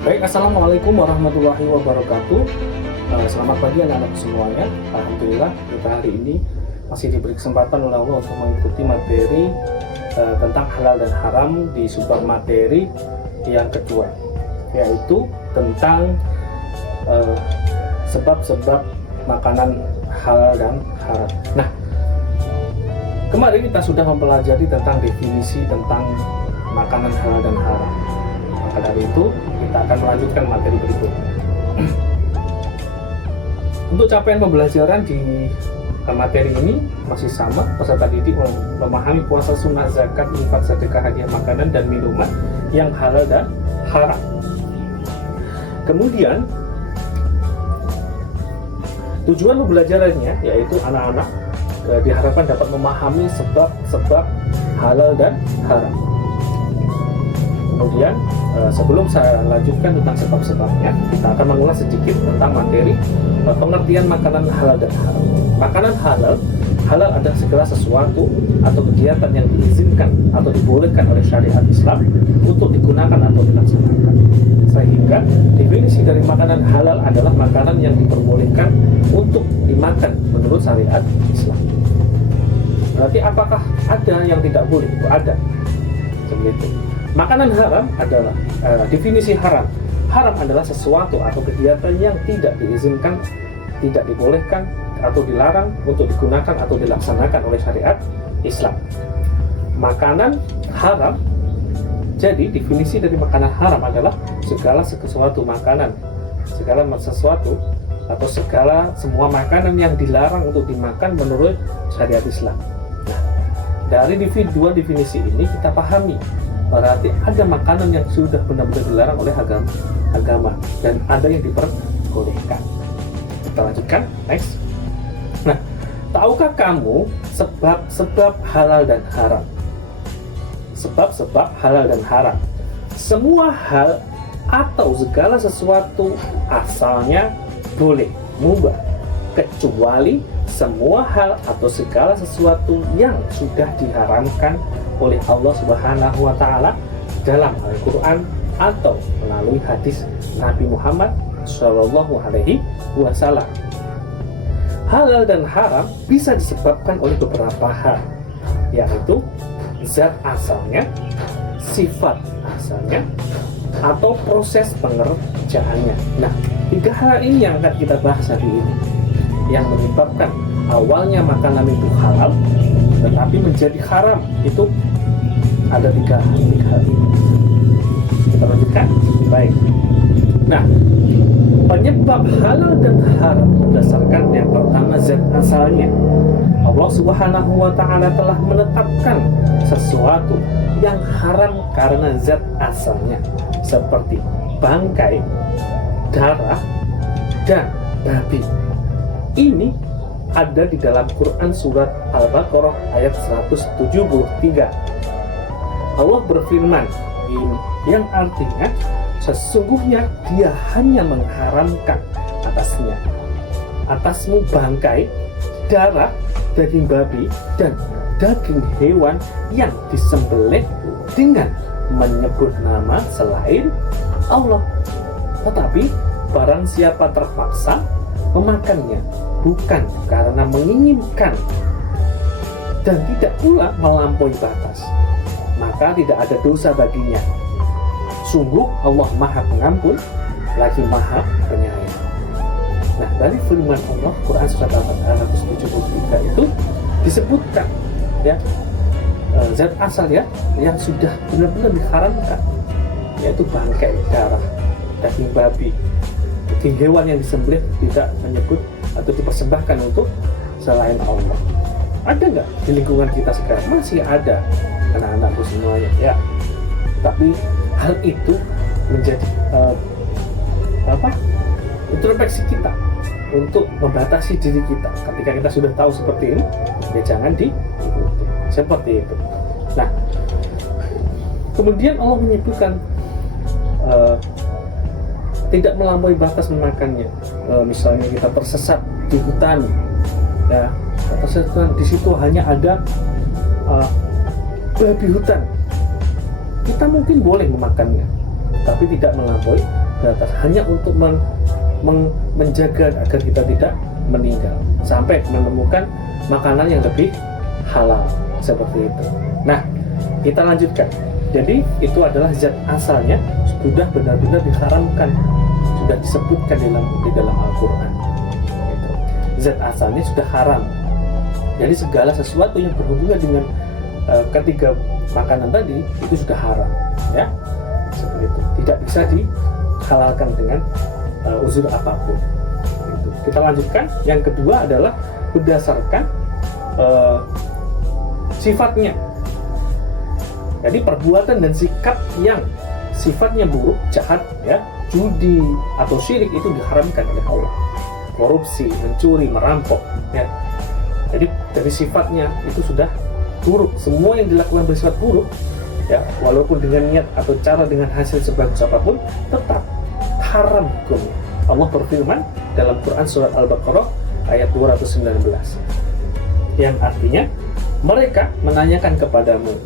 Baik, Assalamualaikum warahmatullahi wabarakatuh. Selamat pagi anak-anak semuanya. Alhamdulillah kita hari ini masih diberi kesempatan oleh Allah untuk mengikuti materi tentang halal dan haram di sub materi yang kedua, yaitu tentang sebab-sebab makanan halal dan haram. Nah, kemarin kita sudah mempelajari tentang definisi tentang makanan halal dan haram. Maka dari itu kita akan melanjutkan materi berikut. Untuk capaian pembelajaran di materi ini masih sama, peserta didik memahami puasa sunnah, zakat, infak, sedekah, hadiah makanan dan minuman yang halal dan haram. Kemudian tujuan pembelajarannya yaitu anak-anak diharapkan dapat memahami sebab-sebab halal dan haram. Kemudian sebelum saya lanjutkan tentang sebab-sebabnya, kita akan mengulas sedikit tentang materi pengertian makanan halal dan haram. Makanan halal adalah segala sesuatu atau kegiatan yang diizinkan atau dibolehkan oleh syariat Islam untuk digunakan atau dilaksanakan. Sehingga definisi dari makanan halal adalah makanan yang diperbolehkan untuk dimakan menurut syariat Islam. Berarti apakah ada yang tidak boleh? Itu ada. Seperti itu. Makanan haram adalah definisi haram. Haram adalah sesuatu atau kegiatan yang tidak diizinkan, tidak dibolehkan atau dilarang untuk digunakan atau dilaksanakan oleh syariat Islam. Makanan haram. Jadi definisi dari makanan haram adalah segala sesuatu makanan, segala sesuatu atau semua makanan yang dilarang untuk dimakan menurut syariat Islam. Nah, dari dua definisi ini kita pahami berarti ada makanan yang sudah benar-benar dilarang oleh agama dan ada yang diperbolehkan. Kita lanjutkan, next. Nah, tahukah kamu sebab-sebab halal dan haram? Sebab-sebab halal dan haram. Semua hal atau segala sesuatu asalnya boleh, mubah, kecuali semua hal atau segala sesuatu yang sudah diharamkan oleh Allah Subhanahu wa Ta'ala dalam Al-Quran atau melalui hadis Nabi Muhammad Shallallahu Alaihi Wasallam. Halal dan haram bisa disebabkan oleh beberapa hal, yaitu zat asalnya, sifat asalnya, atau proses pengerjaannya. Nah, tiga hal ini yang akan kita bahas hari ini, yang menyebabkan awalnya makanan itu halal tetapi menjadi haram. Itu ada tiga hal ini. Kita lanjutkan. Baik. Nah, penyebab halal dan haram berdasarkan yang pertama zat asalnya. Allah Subhanahu wa Ta'ala telah menetapkan sesuatu yang haram karena zat asalnya, seperti bangkai, darah, dan babi. Ini ada di dalam Quran surat Al-Baqarah ayat 173. Allah berfirman ini, yang artinya sesungguhnya dia hanya mengharamkan atasmu bangkai, darah, daging babi, dan daging hewan yang disembelih dengan menyebut nama selain Allah. Tetapi barang siapa terpaksa memakannya bukan karena menginginkan dan tidak pula melampaui batas, maka tidak ada dosa baginya. Sungguh Allah Maha Pengampun lagi Maha Penyayang. Nah, dari firman Allah Quran surat Al-173 itu disebutkan ya zat asal ya yang sudah benar-benar diharamkan, yaitu bangkai, darah, daging babi, daging hewan yang disembelih tidak menyebut atau dipersembahkan untuk selain Allah. Ada nggak di lingkungan kita sekarang? Masih ada, anak-anakku semuanya ya. Tapi hal itu menjadi introspeksi kita untuk membatasi diri kita. Ketika kita sudah tahu seperti ini, ya jangan diikuti seperti itu. Nah, kemudian Allah menyebutkan tidak melampaui batas memakannya. Misalnya kita tersesat di hutan, ya, tersesat di situ hanya ada babi hutan, kita mungkin boleh memakannya. tapi tidak melampaui batas, hanya untuk menjaga agar kita tidak meninggal sampai menemukan makanan yang lebih halal seperti itu. Nah, kita lanjutkan. Jadi itu adalah zat asalnya sudah benar-benar diharamkan, sudah disebutkan di dalam Al-Quran. Zat asalnya sudah haram. Jadi segala sesuatu yang berhubungan dengan ketiga makanan tadi itu sudah haram, ya, seperti itu. Tidak bisa dihalalkan dengan uzur apapun. Itu. Kita lanjutkan. Yang kedua adalah berdasarkan sifatnya. Jadi perbuatan dan sikap yang sifatnya buruk, jahat, ya, judi atau syirik itu diharamkan oleh Allah. Korupsi, mencuri, merampok, ya. Jadi dari sifatnya itu sudah buruk. Semua yang dilakukan bersifat buruk, ya, walaupun dengan niat atau cara dengan hasil sebagus apapun, tetap haram hukumnya. Allah berfirman dalam Quran surat Al-Baqarah ayat 219, yang artinya mereka menanyakan kepadamu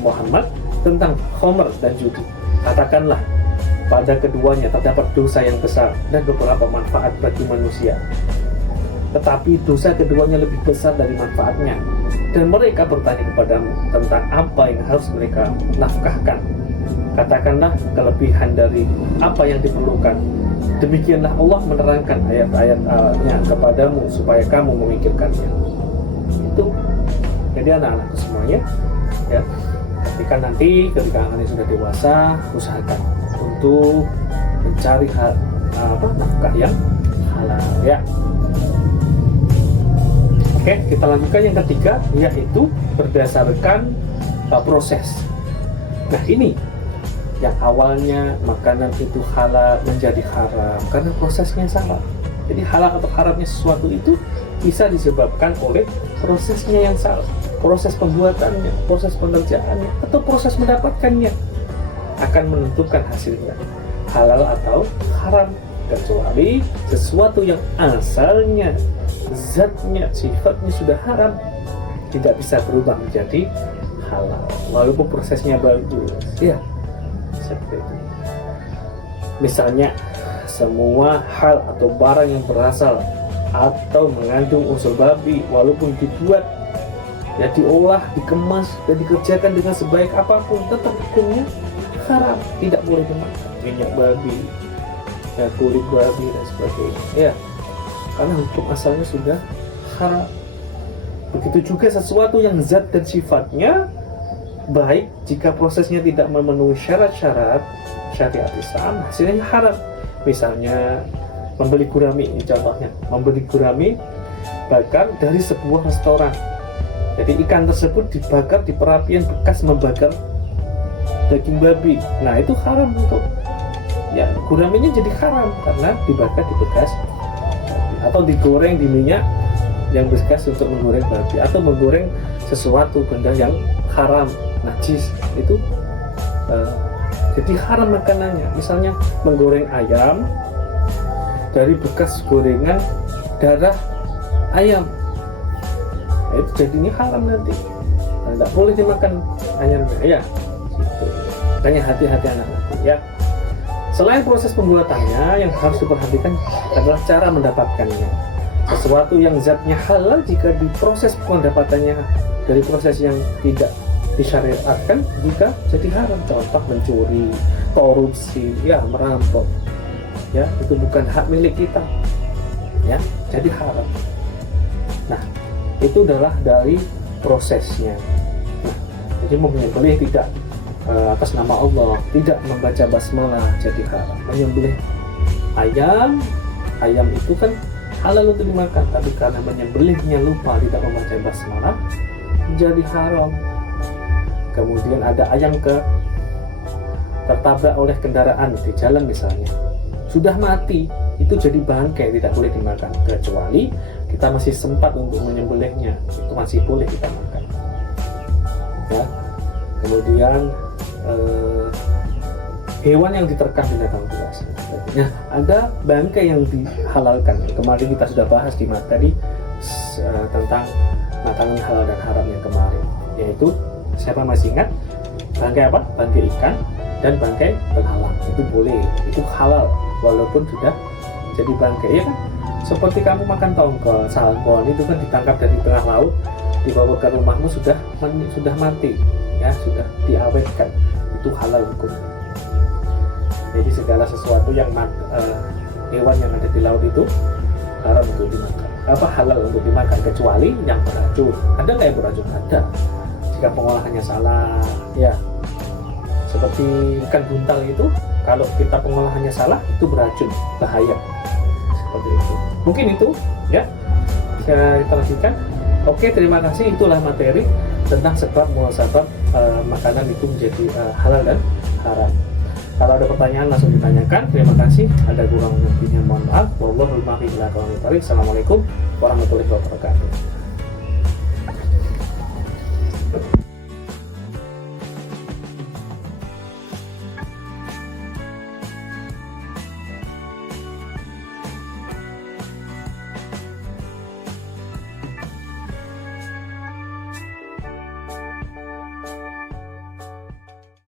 Muhammad tentang khamr dan judi. Katakanlah, pada keduanya terdapat dosa yang besar dan beberapa manfaat bagi manusia, tetapi dosa keduanya lebih besar dari manfaatnya. Dan mereka bertanya kepadamu tentang apa yang harus mereka nafkahkan. Katakanlah, kelebihan dari apa yang diperlukan. Demikianlah Allah menerangkan ayat-ayatnya kepadamu supaya kamu memikirkannya. Itu. Jadi anak-anakku semuanya, ya, ketika kalian sudah dewasa, usahakan untuk mencari nafkah yang halal, ya. Oke, kita lanjutkan yang ketiga, yaitu berdasarkan proses. Nah, ini yang awalnya makanan itu halal menjadi haram karena prosesnya salah. Jadi halal atau haramnya sesuatu itu bisa disebabkan oleh prosesnya yang salah, proses pembuatannya, proses pengerjaannya, atau proses mendapatkannya akan menentukan hasilnya halal atau haram. Kecuali sesuatu yang asalnya, zatnya, sifatnya sudah haram, tidak bisa berubah menjadi halal walaupun prosesnya bagus, ya, seperti itu. Misalnya, semua hal atau barang yang berasal atau mengandung unsur babi, walaupun dibuat, ya, diolah, dikemas, dan dikerjakan dengan sebaik apapun, tetap hukumnya haram, tidak boleh dimakan. Minyak babi, ya, kulit babi, dan sebagainya, ya, karena hukum asalnya sudah haram. Begitu juga sesuatu yang zat dan sifatnya baik, jika prosesnya tidak memenuhi syarat-syarat syariat Islam, hasilnya haram. Misalnya membeli gurami, ini contohnya, membeli gurami bakar dari sebuah restoran. Jadi ikan tersebut dibakar di perapian bekas membakar daging babi. Nah, itu haram untuk, ya, guraminya jadi haram karena dibakar di bekas, atau digoreng di minyak yang bekas untuk menggoreng babi, atau menggoreng sesuatu benda yang haram, najis, itu jadi haram makanannya. Misalnya menggoreng ayam dari bekas gorengan darah ayam, nah, itu jadinya haram nanti, nah, tidak boleh dimakan ayamnya, ya, gitu. Makanya hati-hati anak-anak, ya. Selain proses pembuatannya, yang harus diperhatikan adalah cara mendapatkannya. Sesuatu yang zatnya halal, jika diproses pendapatannya dari proses yang tidak disyariatkan, juga jadi haram. Contoh mencuri, korupsi, ya, merampok, ya, itu bukan hak milik kita, ya, jadi haram. Nah, itu adalah dari prosesnya. Nah, jadi menyembelih tidak atas nama Allah, tidak membaca basmalah, jadi haram. Menyembelih ayam itu kan halal untuk dimakan, tapi karena menyembelihnya lupa, tidak membaca basmalah, jadi haram. Kemudian ada ayam tertabrak oleh kendaraan di jalan misalnya, sudah mati, itu jadi bangkai, tidak boleh dimakan, kecuali kita masih sempat untuk menyembelihnya, itu masih boleh kita makan, ya. Kemudian hewan yang diterkam binatang buas. Nah, ada bangkai yang dihalalkan. Kemarin kita sudah bahas di materi tentang makanan halal dan haram yang kemarin, yaitu, siapa masih ingat bangkai apa? Bangkai ikan dan bangkai belalang itu boleh, itu halal walaupun sudah jadi bangkai, ya kan? Seperti kamu makan tongkol, salmon itu kan ditangkap dari tengah laut, dibawa ke rumahmu sudah mati, ya sudah diawetkan, itu halal hukum. Jadi segala sesuatu yang hewan yang ada di laut itu haram untuk dimakan, halal untuk dimakan, kecuali yang beracun. Ada nggak yang beracun? Ada. Jika pengolahannya salah, ya seperti ikan buntal itu, kalau kita pengolahannya salah itu beracun, bahaya. Seperti itu. Mungkin itu ya bisa kita lanjutkan. Oke, terima kasih. Itulah materi tentang sebab muasabah makanan itu menjadi halal dan haram. Kalau ada pertanyaan langsung ditanyakan. Terima kasih. Ada kurang lebihnya mohon maaf. Wallahul muwaffiq ila aqwamit thoriq. Assalamualaikum warahmatullahi wabarakatuh.